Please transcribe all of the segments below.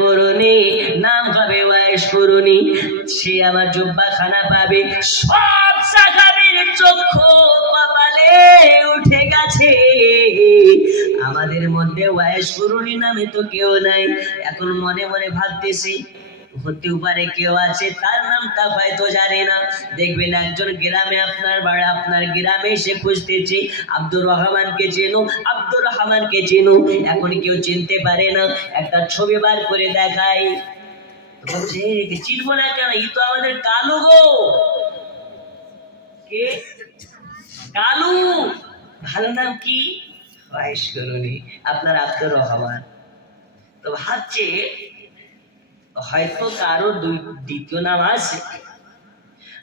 করুনি, নাম হবে ওয়াইস করুনি, সে আমার জুব্বাখানা পাবে। সব সাহাবীর চক্ষু কপালে উঠে গেছে, আমাদের মধ্যে ওয়াইস করুনি নামে তো কেউ নাই। এখন মনে মনে ভাবতেছি হতে পারে কেউ আছে, তার নামটা হয়তো জানে না। দেখবেন একজন গ্রামে আপনার গ্রামে এসে খুঁজতেছে, আব্দুর রহমানকে চেনো, আব্দুর রহমানকে চেনো, এখন কেউ চিনতে পারে না। একটা ছবি বার করে দেখাই, বলছে চিনবো না কেন, ই তো আমাদের কালু গো। কে? কালু। ভালো নাম কি? ওয়াইস করুনি, আপনার আব্দুর রহমান। তো ভাবছে হয়তো কারো দ্বিতীয় নাম আছে।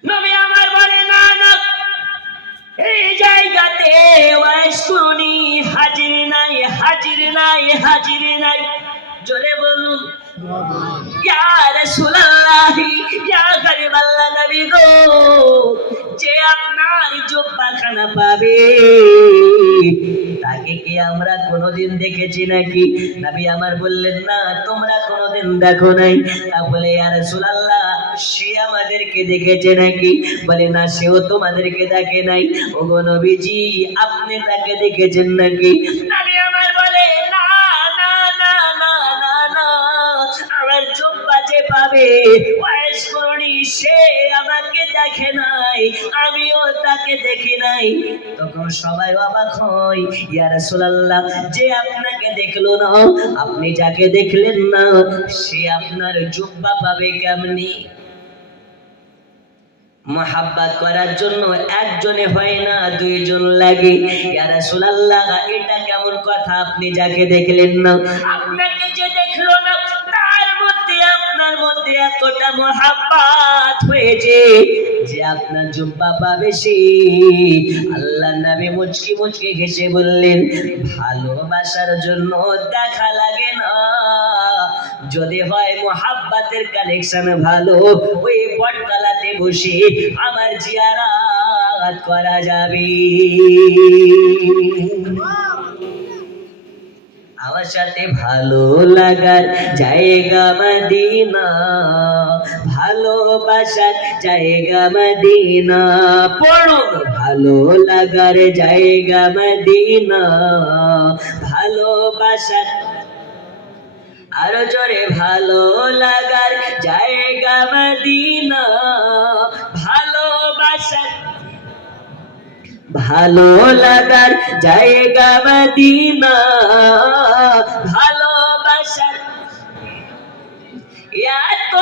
নবী আমার বলে না না, এই জায়গাতে ওয়াইস করুনি হাজির নাই, হাজির নাই, হাজির নাই। জোরে বলুন ইয়া রাসূলুল্লাহ, ইয়া হাবিবাল্লাহ, নবী গো, যে আপনার জুব্বাখানা পাবে তাকে কি আমরা কোনোদিন দেখেছি নাকি? নবী আমার বললেন না, তোমরা কোনোদিন দেখো নাই। বলে ইয়া রাসূলুল্লাহ, সে আমাদেরকে দেখেছে নাকি? বলে না, সেও তোমাদেরকে দেখে নাই। ওগো নবীজি, আপনি তাকে দেখেছেন নাকি? নবী আমার বলে না না না না না না, আমার জুব্বা যে পাবে ওয়াইস করুনি, সে আমাকে দেখে নাই, আমিও তাকে দেখি নাই। তখন সবাই অবাক হয়, ইয়া রাসূলুল্লাহ, যে আপনাকে দেখলো না, আপনি যাকে দেখলেন না, সে আপনার জুব্বা পাবে কেমনি? মোহাব্বত করার জন্য একজনে হয় না, দুইজন লাগে। ইয়া রাসূলুল্লাহ, এটা কেমন কথা? আপনি যাকে দেখলেন না, আপনাকে যে দেখলো না, তার মধ্যে আপনার মধ্যে এতটা মোহাব্বত হয়েছে যে আপনার জুব্বা পাবে সে। আল্লাহর নবী মুচকি মুচকি হেসে বললেন, ভালোবাসার জন্য দেখা লাগে না, যদি হয় মোহাব্বতের কানেকশন ভালো, ওই বটতলাতে বসে আমার জিয়ারত করা যাবে। আমার সাথে ভালো লাগার জায়গা মদিনা, ভালোবাসার জায়গা মদিনা। পড়ুন, ভালো লাগার জায়গা মদিনা, ভালোবাসার, আরো জোরে, ভালো লাগার জায়গা মদিনা, ভালোবাসার, ভালো লাগার জায়গা মদিনা, ভালোবাসার। এত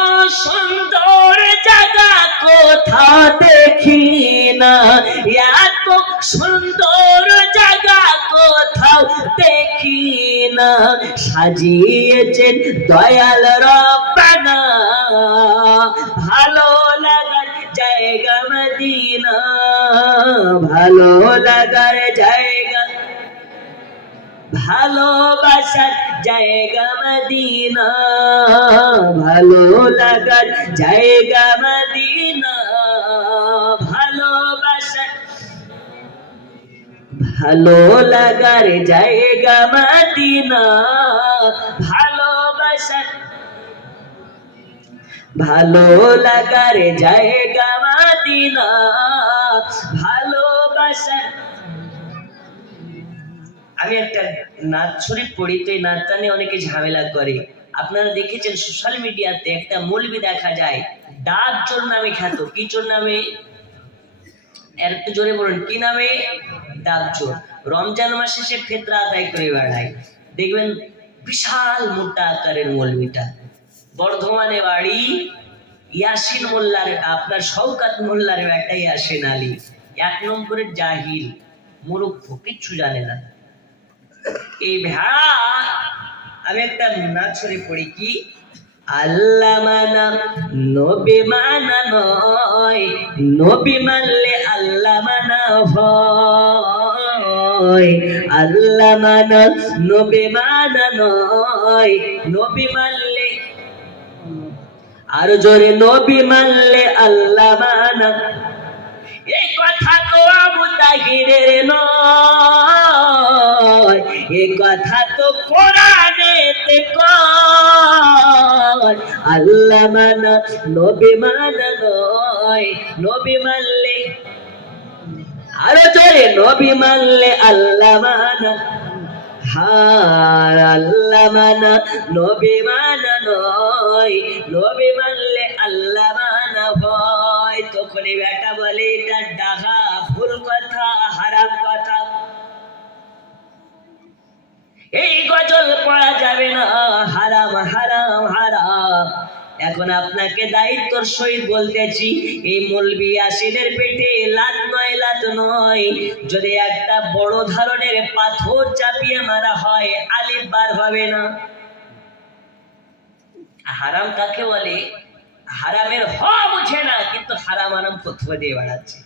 সুন্দর জায়গা কোথাও দেখি না, এত সুন্দর জায়গা কোথাও দেখি না, সাজিয়েছেন দয়াল রব্বানা, ভালো লাগার জায়গা মদিনা, ভালো লাগার জায়গা, ভালোবাসার জায়গা মদিনা, ভালো লাগার জায়গা মদিনা, ভালোবাসার, ভালো লাগার জায়গা মদিনা, ভালোবাসার, ভালো লাগার জায়গা মদিনা, ভালোবাসার। আমি একটা নাচ শরীফ পড়ি, তো এই নাচটা নিয়ে অনেকে ঝামেলা করে। আপনারা দেখেছেন সোশ্যাল মিডিয়াতে একটা মৌলবি দেখা যায় ডাক চোর নামে খ্যাত। কি চোর নামে? একটু জোরে বলুন, কি নামে? ডাক চোর। রমজান মাসে সে ফিতরা আদায় করে বেড়ায়। দেখবেন বিশাল মোটা আকারের মৌলবিটা, বর্ধমানে বাড়ি, ইয়াসিন মোল্লার, আপনার শওকাত মোল্লার একটা ইয়াসিন আলী, 1 নম্বরের জাহিল, মূর্খ, কিচ্ছু জানে না। এই ভেড়া, আমি একটা নাচ শরীফ পড়ি, কি? আল্লাহ মানা নবী মানা নয়, নবী মানলে আল্লাহ মানা হয়, আল্লাহ মানা নবী মানা নয়, নবী মানলে, আরো জোরে, নবী মানলে আল্লাহ মানা। এই কথা তো আবু তাহিরের নয়, এই কথা তো কোরআনেতে কয়। আল্লাহ মানা নবী মানা নয়, নবী মানলে আরো জোরে নবী মানলে আল্লাহ মানা, আল্লাহ মানা নবী মানা নয়, নবী মানলে আল্লাহ মানা হয়। তখন বেটা বলে এটা ডাহা, ভুল কথা, হারাম কথা, এই গজল পড়া যাবে না, হারাম হারাম হারাম। এখন আপনাকে দায়িত্বর সহিত বলতেছি, এই মৌলবি ইয়াসিনের পেটে লাত নয়, লাত নয়, যদি একটা বড় ধরনের পাথর চাপিয়ে মারা হয় আলিফ বার হবে না। হারাম কাকে বলে? হারামের হ বুঝে না, কিন্তু হারাম হারাম ফতোয়া দিয়ে বেড়াচ্ছে।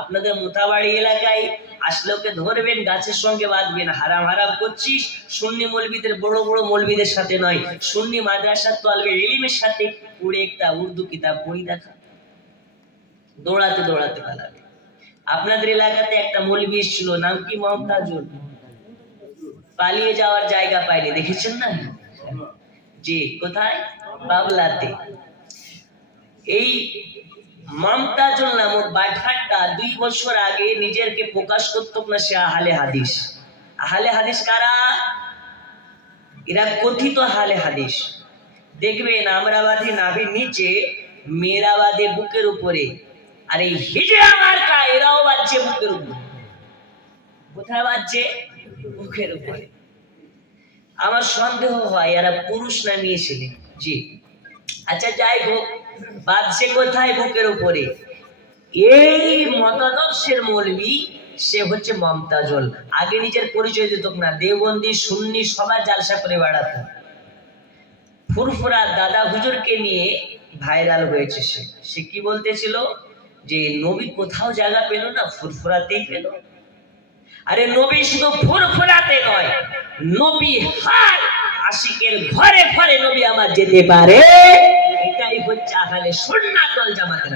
আপনাদের মোতাবাড়ি এলাকায় আসলেওকে ধরবেন, গাছের সঙ্গে বাঁধবেন, হারাম হারাম করছিস, সুন্নি মৌলবীদের, বড় বড় মৌলবীদের সাথে নয়, সুন্নি মাদ্রাসার তলবে ইলমের সাথে পড়ে একটা উর্দু কিতাব পড়ি দেখা, দৌড়াতে দৌড়াতে পালাবে। আপনাদের এলাকাতে একটা মৌলবী ছিল, নাম কি মমতাজুল, পালিয়ে যাওয়ার জায়গা পায়নি, দেখেছেন না? জি, কোথায়? বাবলাতে। এই মমতাজুল নামক বাটখাটটা 2 বছর আগে নিজেরকে প্রকাশ করত না, সে আহলে হাদিস। আহলে হাদিস কারা? এরা কথিত আহলে হাদিস। দেখবেন আমরাবাদী নাভির নিচে, মেরাবাদে বুকের উপরে, আর এই হিজড়া মার্কা এরাও বাজছে বুকের উপরে। কোথায় বাজছে? বুকের উপরে। আমার সন্দেহ হয় এরা পুরুষ না মেয়ে ছিলেন। জি, আচ্ছা যাই হোক, বাজছে কোথায়? বুকের উপরে। এই মতাদর্শের মৌলবী সে হচ্ছে মমতাজুল। আগে নিজের পরিচয় দিত না, দেওবন্দি সুন্নি সবার জালসা করে বেড়াতো। ফুরফুরা দাদা হুজুরকে নিয়ে ভাইরাল হয়েছে। সে কি বলতেছিল যে নবী কোথাও জায়গা পেল না, ফুরফুরাতেই পেল। আরে নবী শুধু ফুরফুরাতে নয়, নবী হার আশিকের ঘরে ঘরে নবী আমার যেতে পারে। এটাই হচ্ছে আহলে সুন্নাত ওয়াল জামাতের।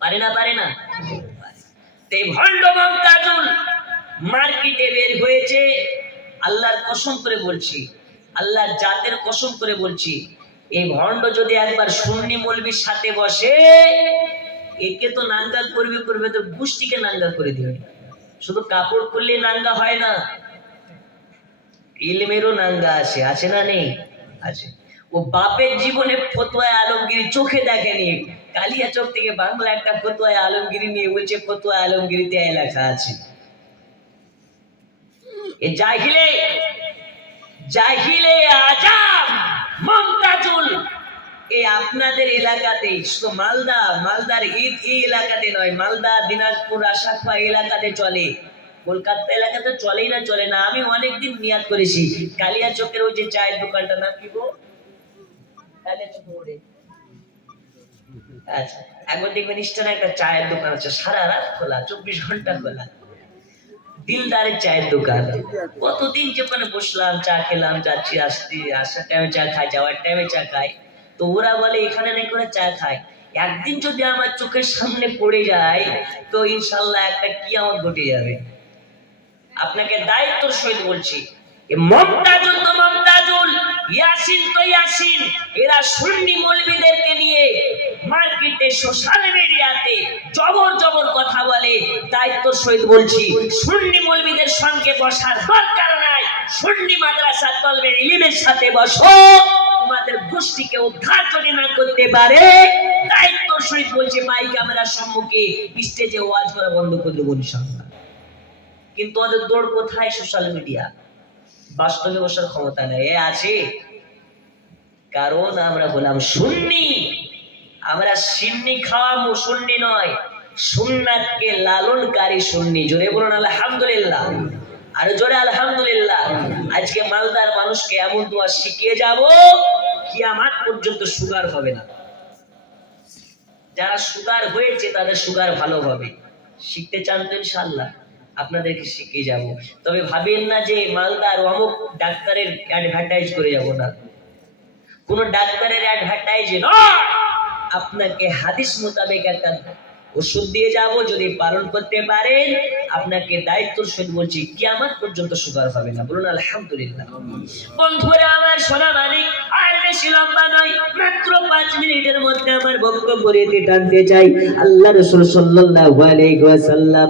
পারে না? পারে না? এই ভণ্ড মমতাজুল মার্কেটে বের হয়েছে। আল্লাহর কসম করে বলছি, আল্লাহর জাতের কসম করে বলছি, এই ভণ্ড যদি একবার সুন্নি মৌলবীর সাথে বসে, একে তো নাঙ্গা করবে করবে, তো গোষ্ঠীকে নাঙ্গা করে দিবে। শুধু কাপড় খুললে নাঙ্গা হয় না, ইলমেরও নাঙ্গা আছে। আছে না? নেই? আছে। ও বাপের জীবনে ফতোয়া আলমগিরি চোখে দেখেনি, কালিয়াচক থেকে বাংলা একটা ফতোয়া আলমগিরি নিয়ে বলছে ফতোয়া আলমগিরিতে লেখা আছে। এ জাহিলে জাহিলে আজাম মমতাজুল এই আপনাদের এলাকাতে, শুধু মালদার ঈদ এই এলাকাতে নয়, মালদা, দিনাজপুর, আশাখা এলাকাতে চলে। কলকাতা এলাকাতে চলেই না, চলে না। আমি অনেকদিন নিয়াত করেছি, কালিয়াচকের ওই যে চায়ের দোকানটা, নাম কি গো? কালিয়াচক মোড়ে। আচ্ছা, একবার দেখবেন স্টেশনে একটা চায়ের দোকান আছে, সারা রাত খোলা, 24 ঘন্টা খোলা, দিলদারের চায়ের দোকান। কতদিন যেখানে বসলাম, চা খেলাম, যাচ্ছি আসছি, আসার টাইমে চা খাই, যাওয়ার টাইমে চা খাই। তো ওরা বলে এখানে নাকি করে চা খায়। একদিন যদি আমার চোখের সামনে পড়ে যায়, তো ইনশাল্লাহ একটা কিয়ামত ঘটে যাবে। আপনাকে দায়িত্বর সহিত বলছি, মমতাজুল তো মমতাজুল, ইয়াসিন তো ইয়াসিন, এরা সুন্নি মৌলবীদেরকে নিয়ে মার্কেটে, সোশ্যাল মিডিয়াতে জবর জবর কথা বলে। দায়িত্বর সহিত বলছি, সুন্নি মৌলবীদের সঙ্গে বসার দরকার নাই, সুন্নি মাদ্রাসার তলবে ইলমের সাথে বসো। তোমাদের গোষ্ঠীকে উদ্ধার যদি না করতে পারে, দায়িত্বর সহিত বলছে, মাই ক্যামেরার সম্মুখে স্টেজে ওয়াজ করা বন্ধ করে দেবো ইনশাআল্লাহ। কিন্তু ওদের দৌড় কোথায়? Social media. বাস্তবে বসার ক্ষমতা নেই। এ আছে, কারণ আমরা বললাম সুন্নি, আমরা সিন্নি খাওয়া সুন্নি নয়, সুন্নাতকে লালনকারী সুন্নি। জোরে বলুন আলহামদুলিল্লাহ, আর জোরে আলহামদুলিল্লাহ। আজকে মালদার মানুষকে এমন দোয়া শিখিয়ে যাব, কিয়ামত পর্যন্ত সুগার হবে না। যারা সুগার হয়েছে তাদের সুগার ভালো হবে। শিখতে চান তো ইনশাআল্লাহ আপনাদেরকে শিখিয়ে যাব। তবে ভাবেন না যে মালদার অমুক ডাক্তারের অ্যাডভার্টাইজ করে যাব না, কোন ডাক্তারের অ্যাডভার্টাইজ নয়। আপনাকে হাদিস মোতাবেক একটা ওষুধ দিয়ে যাব, যদি পালন করতে পারেন, আপনাকে দায়িত্বর সহিত বলছি কিয়ামত পর্যন্ত সুগার হবে না। বলুন আলহামদুলিল্লাহ। বন্ধুরা আমার, সোনা মানিক আর বেশি লম্বা নয়, মাত্র 5 মিনিটের মধ্যে আমার বক্তব্য রেতে টানতে চাই। আল্লাহ রাসূল সাল্লাল্লাহু আলাইহি ওয়াসাল্লাম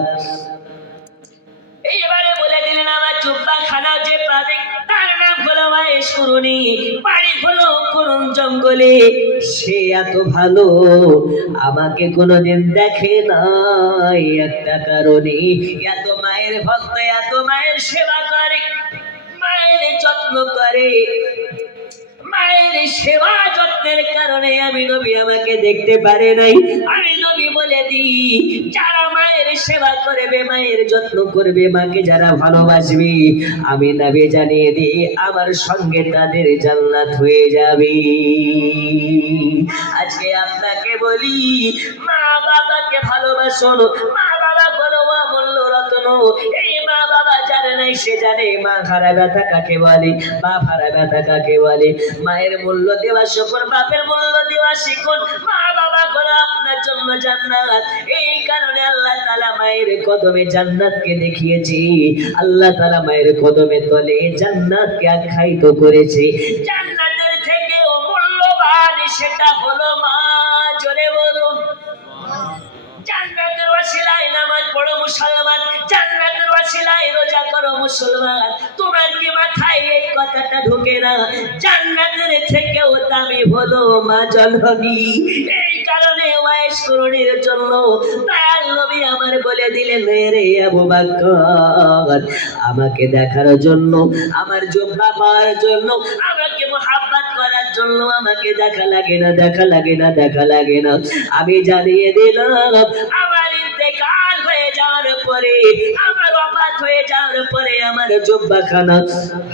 এইবারে বলে দিলেন, আমার জুব্বা খানা যে পাবে তার নাম হলো ওয়াইস কুরুনি, বাড়ি হলো করুন জঙ্গলে। সে এত ভালো, আমাকে কোনোদিন দেখে নাই একটা কারণে, এত মায়ের ভক্ত, এত মায়ের সেবা করে, মায়ের যত্ন করে। মায়ের সেবা যত্নের কারণে আমি নবী আমাকে দেখতে পারে নাই। আমি নবী বলে দিই, যারা মায়ের সেবা করবে, মায়ের যত্ন করবে, মাকে যারা ভালোবাসবে, আমি নবী জানিয়ে দিই আমার সঙ্গে তাদের জান্নাত হয়ে যাবে। আজকে আপনাকে বলি, মা বাবাকে ভালোবাসুন। মা বাবা কোনো অমূল্য রত্ন। এই মা বাবা জানে নাই, সে জানে মা হারা ব্যথা কাকে বলে, বাপ হারা ব্যথা কাকে বলে। মায়ের মূল্য দেওয়া শিখুন, বাপের মূল্য দেওয়া শিখুন। মা বাবা করে আপনার জন্য জান্নাত। এই কারণে আল্লাহ তাআলা মায়ের কদমে জান্নাতকে দেখিয়েছে। আল্লাহ তাআলা মায়ের কদমে তলে জান্নাতকে আখ্যায়িত করেছে। জান্নাতের থেকেও মূল্যবান সেটা হলো মা। জোরে বলুন। জান্নাতের ওয়াসিলায় নামাজ পড়ো মুসলমান, জান্নাতের ওয়াসিলায় রোজা করো মুসলমান। তোমার কি মাথায় এই কথাটা ঢোকে না? জান্নাতের থেকেও দামি হলো মা জননী। এই কারণে ওয়াইস করণের জন্য দয়াল নবী আমার বলে দিলেন, রে আবু বকর, আমাকে দেখার জন্য, আমার জুব্বা পাওয়ার জন্য, আমাকে মুহাব্বত করার জন্য আমাকে দেখা লাগে না, দেখা লাগে না, দেখা লাগে না। আমি জানিয়ে দিলাম, আমার ইন্তেকাল হয়ে যাওয়ার পরে, আমার ওফাত হয়ে যাওয়ার পরে আমার জুব্বাখানা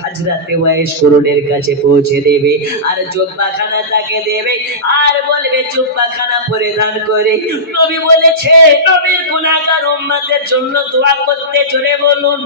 হযরতে ওয়াইস করুনের কাছে পৌঁছে দেবে, আর জুব্বাখানা তাকে দেবে, আর বলবে জুব্বাখানা পরিধান করে। নবী বলেছে, নবীর গুনাহগার উম্মতের জন্য দোয়া করতে। জোরে বলুন।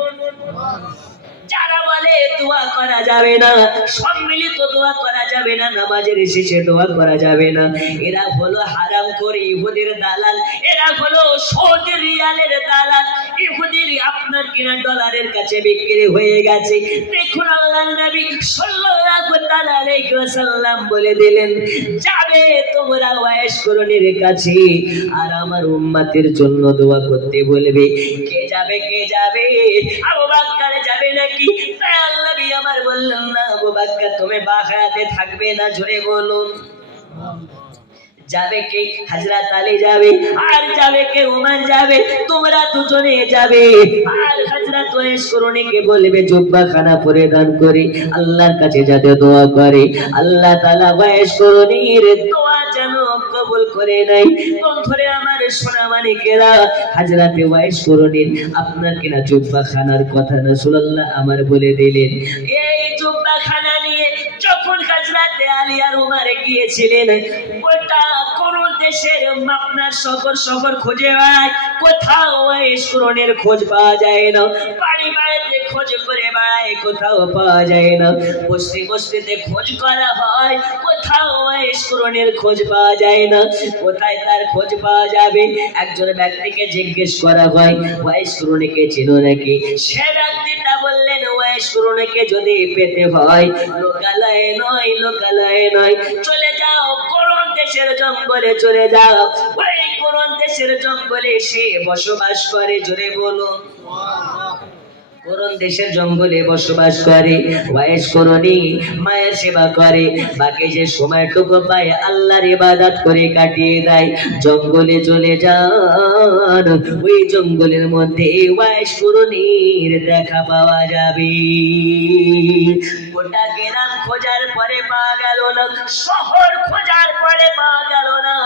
যারা বলে দোয়া করা যাবে না, সম্মিলিত দোয়া করা যাবে না, নামাজের শেষে দোয়া করা যাবে না, এরা হলো হারাম করে ইহুদির দালাল, এরা হলো সৌদি রিয়ালের দালাল। ইহুদির আপনার কিনা ডলারের কাছে বিক্রি হয়ে গেছে। দেখুন আল্লাহর নবী সাল্লাল্লাহু তাআলা আলাইহি ওয়াসাল্লাম বলে দিলেন, যাবে তোমরা ওয়াইস করণের কাছে, আর আমার উম্মতের জন্য দোয়া করতে বলবে। কে যাবে, কে যাবে? আবু বকর যাবে নাকি? আল্লাহ নবী আমার বললেন, না আবু বকর তুমি বাহায়াতে থাকবে না। জোরে বলুন। যাবে কে? হযরত আলী যাবে, আর যাবে কে? ওমর যাবে। তোমরা দুজনে যাবে, আর হযরত ওয়াইস করণীকে বলবে জুব্বাখানা পরিধান করে আল্লাহর কাছে যাতে দোয়া করে, আল্লাহ তাআলা ওয়াইস করণীর দোয়া যেন কবুল করে নাই। বন্ধুরে আমার সোনা মানিকেরা, হযরতে ওয়াইস করণীর আপনার কিনা জুব্বাখানার কথা রাসূলুল্লাহ আমার বলে দিলেন। এই জুব্বাখানা নিয়ে যখন হযরতে আলী আর ওমর গিয়েছিলেন, গোটা কোন দেশের আপনার শহর শহর খুঁজে বেড়ায়, কোথাও ওয়াইস করণের খোঁজ পাওয়া যায় না। বাড়ি বাড়িতে খোঁজ করে বেড়ায়, কোথাও পাওয়া যায় না। বস্তি বস্তিতে খোঁজ করা হয়, কোথাও ওয়াইস করণের খোঁজ পাওয়া যায় না। কোথায় তার খোঁজ পাওয়া যাবে? একজন ব্যক্তিকে জিজ্ঞেস করা হয়, ওয়াইস করণীকে চেনো নাকি? সে ব্যক্তিটা বললেন, ওয়াইস করণীকে যদি পেতে হয় লোকালয়ে নয়, লোকালয়ে নয়, চলে যাও কোরআন দেশের জঙ্গলে চলে যাও। ওই কোরআন দেশের জঙ্গলে সে বসবাস করে। জোরে বলো। কোরআন দেশের জঙ্গলে বসবাস করে, ওয়াইস করণী মায়ের সেবা করে, বাকি যে সময়টুকু পায় আল্লাহর ইবাদত করে কাটিয়ে দেয়। জঙ্গলে চলে যান, ওই জঙ্গলের মধ্যে ওয়াইস করণীর দেখা পাওয়া যাবে। গোটা গ্রাম খোঁজার পরে পাওয়া গেল না, শহর খোঁজার পরে পাওয়া গেল না।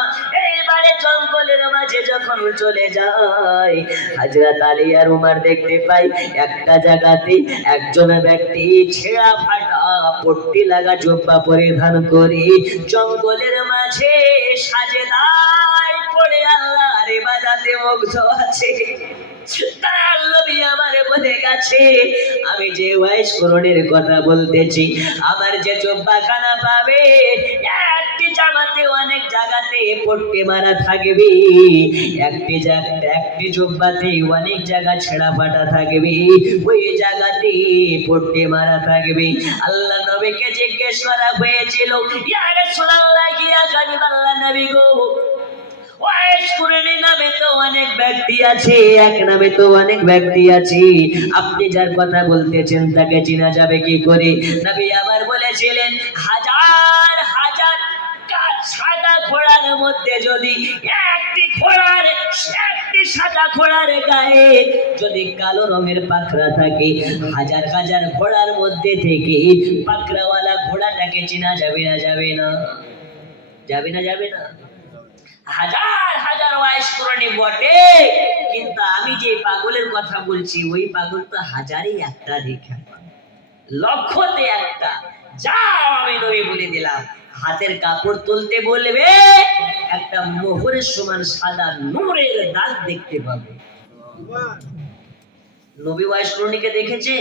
এইবারে জঙ্গলের মাঝে যখন চলে যায়, হযরত আলী আর ওমর দেখতে পাই একটা জায়গাতে একজন ব্যক্তি ছেঁড়া ফাটা পট্টি লাগা জুব্বা পরিধান করে জঙ্গলের মাঝে সাজেদায় পড়ে আল্লাহর ইবাদতে মগ্ন আছে। তার নবী আমারে বলে গেছে, আমি যে ওয়াইস করণের কথা বলতেছি, আমার যে জুব্বাখানা পাবে, একটি জামাতে অনেক জায়গাতে পট্টি মারা থাকবে, একটি জুব্বাতে অনেক জায়গা ছেঁড়া ফাটা থাকবে, ওই জায়গাতে পট্টি মারা থাকবে। আল্লাহ নবীকে জিজ্ঞেস করা হয়েছিল, ইয়া রাসূলুল্লাহ, ইয়া হাবিবাল্লাহ নবী গো, ওয়াইশ কুরনি নামে তো অনেক ব্যক্তি আছে, এক নামে তো অনেক ব্যক্তি আছে, আপনি যার কথা বলতেছেন তাকে চেনা যাবে কি করে? নবী আবার বলেছিলেন, হাজার হাজার সাদা ঘোড়ার মধ্যে যদি একটি সাদা ঘোড়ার গায়ে যদি কালো রঙের পাখরা থাকে, হাজার হাজার ঘোড়ার মধ্যে থেকে পাখরাওয়ালা ঘোড়াটাকে চেনা যাবে না? যাবে না? যাবে না? যাবে না? হাজার হাজার ওয়াইশ কুরনি বটে, কিন্তু আমি যে পাগলের কথা বলছি ওই পাগল তো হাজারই একটা দেখা, লক্ষতে একটা। যাও, আমি নবী বলে দিলাম, হাতের কাপড় তুলতে বলবে, একটা মোহরের সমান সাদা নূরের দাগ দেখতে পাবে। নবী ওয়াইশ কুরনিকে দেখেছে?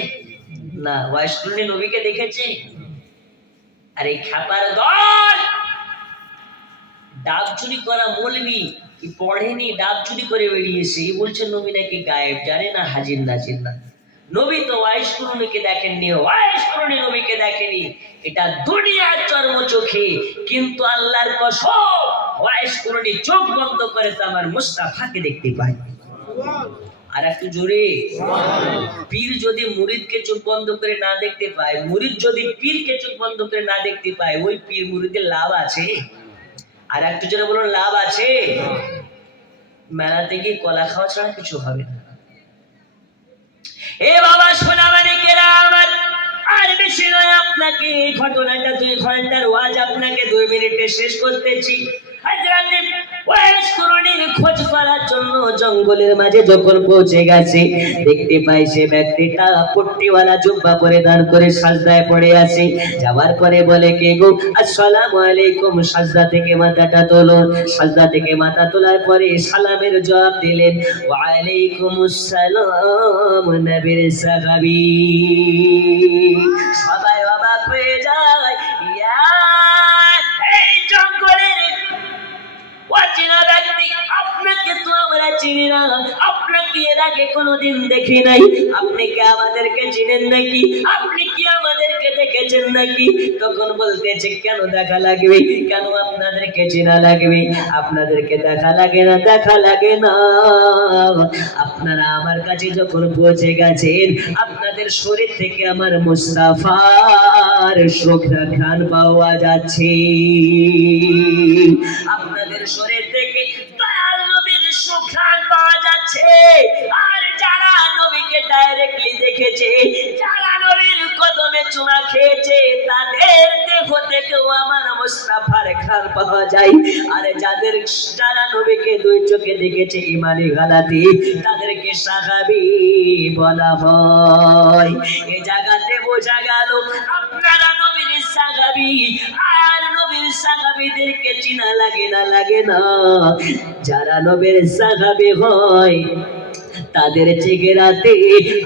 না। ওয়াইশ কুরনি নবীকে দেখেছে? আরে খাপার দল, ডাব চুরি করা মৌলবি কি পড়েনি, ডাব চুরি করে বেরিয়েছে, এই বলছে নবী নাকি গায়েব, জানে না, হাজির নাজির না। নবী তো ওয়াইশ কুরনিকে দেখেননি, ওয়াইশ কুরনি নবীকে দেখেনি, এটা দুনিয়ার চর্ম চোখে, কিন্তু আল্লাহর কসম ওয়াইশ কুরনি চোখ বন্ধ করে তো আমার মুস্তাফাকে দেখতে পায়। আর একটু জোরে, পীর যদি মুরিদকে চোখ বন্ধ করে না দেখতে পায়, মুরিদ যদি পীরকে চোখ বন্ধ করে না দেখতে পায়, ওই পীর মুরিদের লাভ আছে? আর একটু জোরে বলুন, লাভ আছে? মেলাতে গিয়ে কলা খাওয়া ছাড়া কিছু হবে না। এ বাবা সোনা মানিকেরা আমার, আর বেশি নয়, আপনাকে ঘটনাটা 2 ঘন্টার ওয়াজ আপনাকে 2 মিনিটে শেষ করতেছি। হযরতে ওয়াইশ কুরনির খোঁজ করার জন্য জঙ্গলের মাঝে যখন পৌঁছে গেছে, দেখতে পাই সে ব্যক্তিটা পট্টিওয়ালা জুব্বা পরিধান করে সাজদায় পড়ে আছে। যাওয়ার পরে বলে, কে গো? আসসালামু আলাইকুম। সাজদা থেকে মাথাটা তোলুন। সাজদা থেকে মাথা তোলার পরে সালামের জবাব দিলেন, ওয়া আলাইকুমুস সালাম। নবীর সাহাবী সবাই অবাক হয়ে যায়, ইয়া এই জঙ্গলের অচেনা ব্যক্তি, আপনাকে তো আমরা চিনি না, আপনাকে এর আগে কোনোদিন দেখি নাই, আপনি কি আমাদেরকে চিনেন নাকি? আপনি কি আমাদেরকে দেখেছেন নাকি? তখন বলতেছে, কেন দেখা লাগবে, কেন আপনাদেরকে চেনা লাগবে? আপনাদেরকে দেখা লাগে না, দেখা লাগে না। আপনারা আমার কাছে যখন পৌঁছে গেছেন, আপনাদের শরীর থেকে আমার মুস্তাফার সুঘ্রাণ পাওয়া যাচ্ছে। আপনাদের শরীর থেকে দয়াল নবীর সুঘ্রাণ পাওয়া যাচ্ছে। আর যারা নবীকে ডাইরেক্টলি দেখেছে, যারা নবীর কদমে চুমা খেয়েছে, তাদের দেহ থেকেও আমার মুস্তাফার ঘ্রাণ পাওয়া যায়। আর যারা নবীকে 2 চোখে দেখেছে ইমানি গালাতে, তাদেরকে সাহাবী বলা হয়। এই জায়গাতে বোঝা গেল আপনারা নবীর সাহাবী, আর নবীর সাহাবীদেরকে চিনা লাগে না? লাগে না? যারা নবীর সাহাবী হয়, তাদের চেহারাতে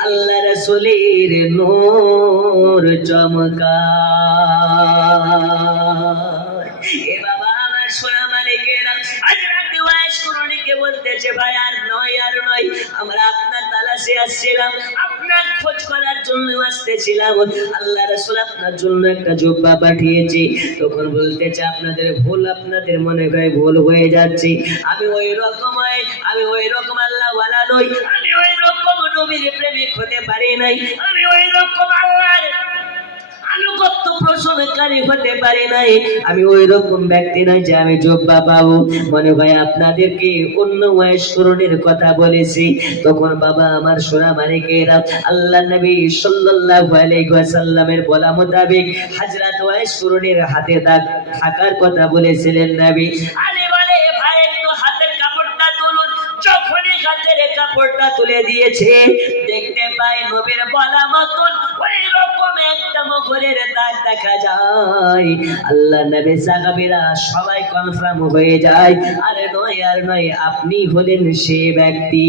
আল্লাহ রাসূলের নূর চমকায়। এ বাবা আমার সোনা মালিকেরা, হযরতে ওয়াইশ কুরনিকে বলতেছে, ভাই আর নয়, আর নয়, আমরা আপনার তালাশে আসছিলাম, আপনার খোঁজ করার জন্য আসতেছিলাম। আল্লাহ রাসূল আপনার জন্য একটা জুব্বা পাঠিয়েছে। তখন বলতেছে, আপনাদের ভুল, আপনাদের মনে হয় ভুল হয়ে যাচ্ছে, আমি ওই রকম আল্লাহ ওয়ালা নই, আমি ওই রকম নবীর প্রেমিক হতে পারি নাই, আমি ওই রকম আল্লাহর আনুগত্য পোষণকারী হতে পারি নাই, আমি ওই রকম ব্যক্তি নই যে আমি জুব্বা পাবো। মনে হয় আপনাদেরকে অন্য ওয়াইশ কুরনির কথা বলেছি। তখন বাবা আমার সোনা মানিকেরা, আল্লাহ নবী সাল্লাল্লাহু আলাইহি ওয়াসাল্লামের বলা মোতাবেক হযরত ওয়াইশ কুরনির হাতে দাগ থাকার কথা বলেছিলেন নবী। আলী বলে, ভাই একটু হাতের কাপড়টা তুলুন। যখনই হাতের কাপড়টা তুলে দিয়েছে, দেখতে পাই নবীর বলা মতন ওই রকম একটা মোহরের দাগ দেখা যায়। আল্লাহ নবী সাহাবীরা সবাই কনফার্ম হয়ে যায়, আরে নয়, আর নয়, আপনি হলেন সে ব্যক্তি।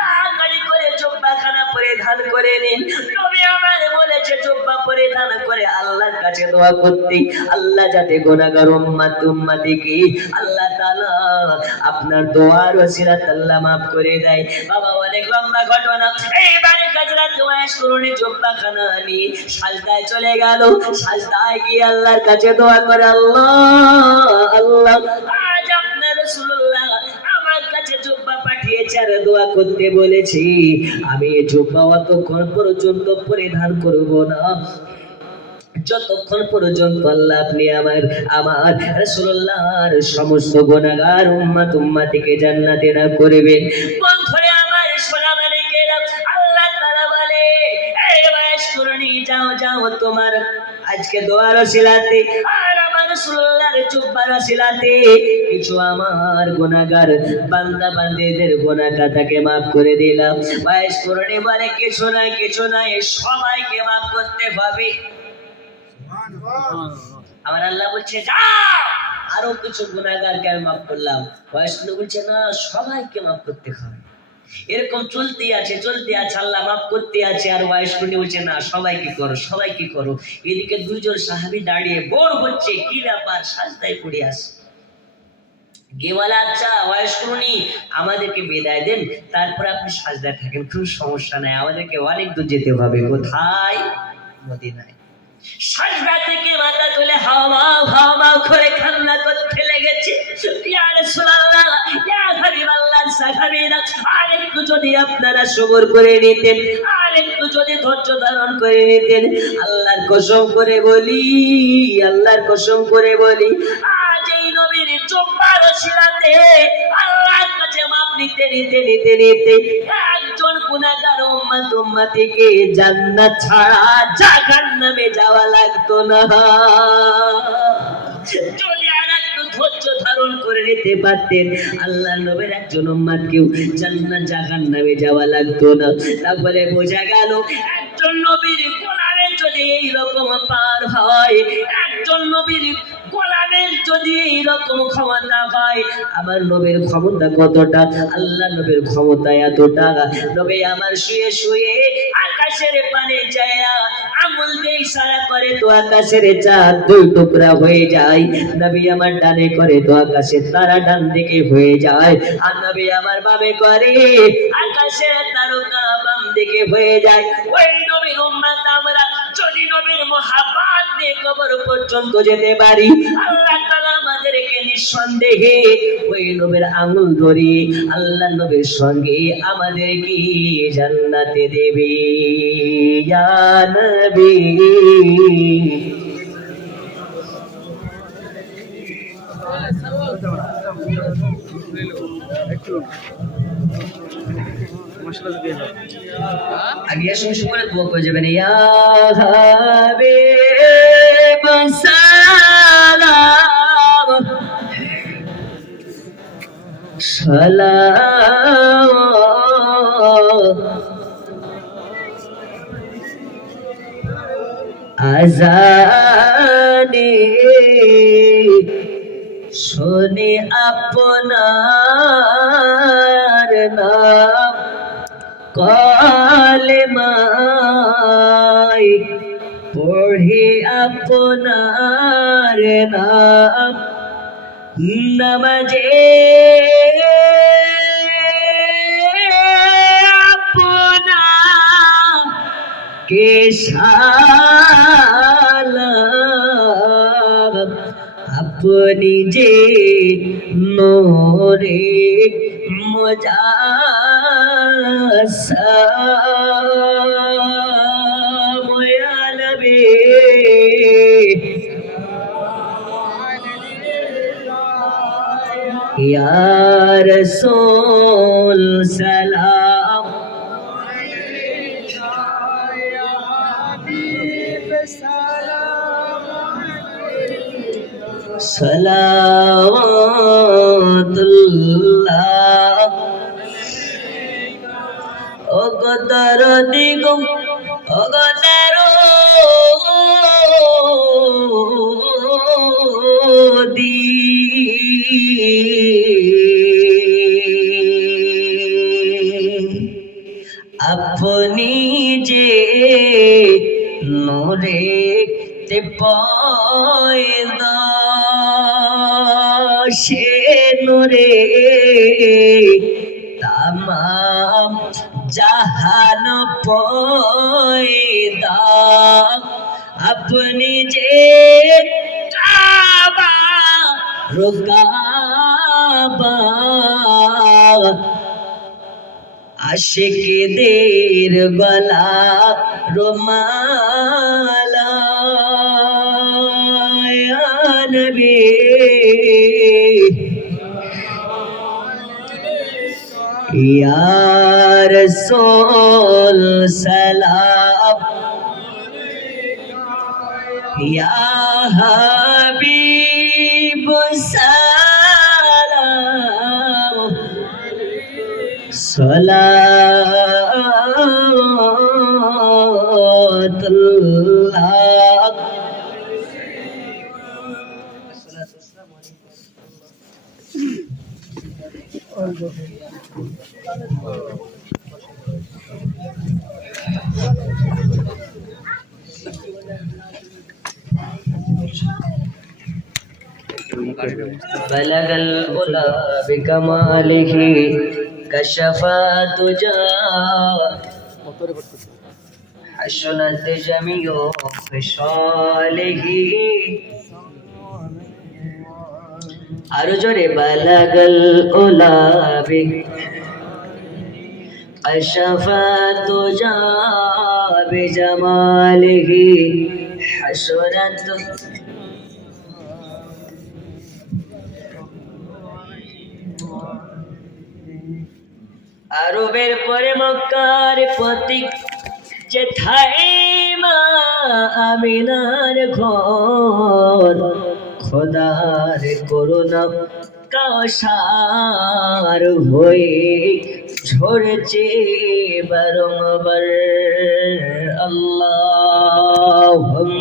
তাড়াতাড়ি করে জুব্বাখানা পরিধান করে নিন। নবী আমার বলেছে, কাছে জুব্বা পরিধান করে আল্লাহর কাছে দোয়া করতে, আল্লাহ যাতে গুনাহগার উম্মতিকে আল্লাহ তাআলা আপনার দোয়ার ওসিলাতে আল্লাহ maaf করে দেয়। বাবা অনেক লম্বা ঘটনা। এইবারে হযরত ওয়াইস করুনি জুব্বা খানা নিয়ে সাজদায় চলে গেল। সাজদায় গিয়ে আল্লাহর কাছে দোয়া করে, আল্লাহ আজ আপনার রাসূলুল্লাহ আমার কাছে জুব্বা পাঠিয়েছে আর দোয়া করতে বলেছি, আমি এই জুব্বা অতক্ষণ পর্যন্ত পরিধান করব না যতক্ষণ পর্যন্ত আল্লাহ আপনি আমার রাসূলুল্লাহর সমস্ত গুনাহগার উম্মতিকে জান্নাতে না করবেন। বন্ধুরে আমার সোনা মানিকেরা, আল্লাহ তাআলা বলে, এই ওয়াইস করুনি যাও তোমার আজকে দোয়ার ওসিলাতে আর আমার রাসূলুল্লাহর জুব্বার ওসিলাতে কিছু আমার গুনাহগার বান্দা বান্দীদের গুনাহ খাতাকে maaf করে দিলাম। ওয়াইস করুনি বলে, কিছু নাই সবাইকে maaf করতে হবে। আমার আল্লাহ বলছে যাও আরো কিছু গুনাহগারকে আমি maaf করলাম। ওয়াইস বলছে না, সবাইকে maaf করতে হবে। এরকম চলতে আছে আল্লাহ maaf করতে আছে, আর ওয়াইস বলছে না, সবাইকে করো। এদিকে দুইজন সাহাবী দাঁড়িয়ে বোর হচ্ছে, কি ব্যাপার, সাজদায় পড়ে আছে। কে বলে, আচ্ছা ওয়াইস করুনি আমাদেরকে বিদায় দেন, তারপর আপনি সাজদায় থাকেন, কোনো সমস্যা নাই, আমাদেরকে অনেক দূর যেতে হবে। কোথায়? মদিনায়। সাজদা থেকে মাথা তুলে হাওয়া করে কান্না করতে লেগেছে। ইয়া রাসূলুল্লাহ, ইয়া হাবিবাল্লাহ, সাহাবীরা আরেকটু যদি আপনারা সবর করে নিতেন, আরেকটু যদি ধৈর্য ধারণ করে নিতেন। আল্লাহর কসম করে বলি আজ এই নবীর জুব্বার ওসিলাতে আল্লাহর কাছে মাপ নিতে একজন গুনাহগার উম্মতিকে জান্নাত ছাড়া জাহান্নামে যাওয়া লাগতো না। যদি আরেকটু ধৈর্য ধারণ করে নিতে পারতেন, আল্লাহর নবীর একজন উম্মতকেও জান্নাত জাহান্নামে যাওয়া লাগতো না। তাহলে বোঝা গেল, একজন নবীর গোলামের যদি এইরকম পার হয়, একজন নবীর গোলামের যদি এইরকম ক্ষমতা হয়, আমার নবীর ক্ষমতা কতটা? আল্লাহ নবীর ক্ষমতা এতটা, নবী আমার শুয়ে আকাশের পানে যায় আঙ্গুল দিয়ে ইশারা করে তো আকাশের চাঁদ দুই টুকরা হয়ে যায়। নবী আমার ডানে করে তো আকাশের তারা ডান দিকে হয়ে যায়। আর নবী আমার বামে করে আকাশের তারকা বাম দিকে হয়ে যায়। ওই নবীর উম্মত আমরা যদি নবীর মুহাব্বত নিয়ে কবর পর্যন্ত যেতে পারি, আল্লাহ তাআলা আমাদেরকে নিঃসন্দেহে ওই নবীর আঙ্গুল ধরে আল্লাহ নবীর সঙ্গে আমাদেরকে জান্নাতে দেবে। ইয়া নবী আগে শুনে করে দোয়া করে যাবেন। ইয়া হাবিব সালাম সালাম আজানে শুনে আপনার নাম, কলেমায় পড়ে আপনার নাম, নামাজে আপনাকে সালাম, আপনি যে নূরে মুজাসসাম। ইয়া নবী ইয়া রাসূল সালাম সালাওয়াতুল্লাহ। ও গো দরদি গো, ও গো দরদি, আপনি যে পয়দা সে নূরে তামাম জাহান পয়দা अपनी जे काबा रुकाबा आशिकদের গলা রুমালা ইয়া নবী ইয়া রাসূল সালাম ইয়া হাবিব সালাম সালাতুল্লাহ بلغ العلا بكماله كشف الدجى حسنت جميع خصاله আরো জোরে بلغ العلا كشف الدجى بجماله حسنت আরবের পরে মক্কার প্রতীক যেথায় মা আমিনার ঘর খোদার করুণা কাউসার হয়ে ঝরেছে বারংবার আল্লাহ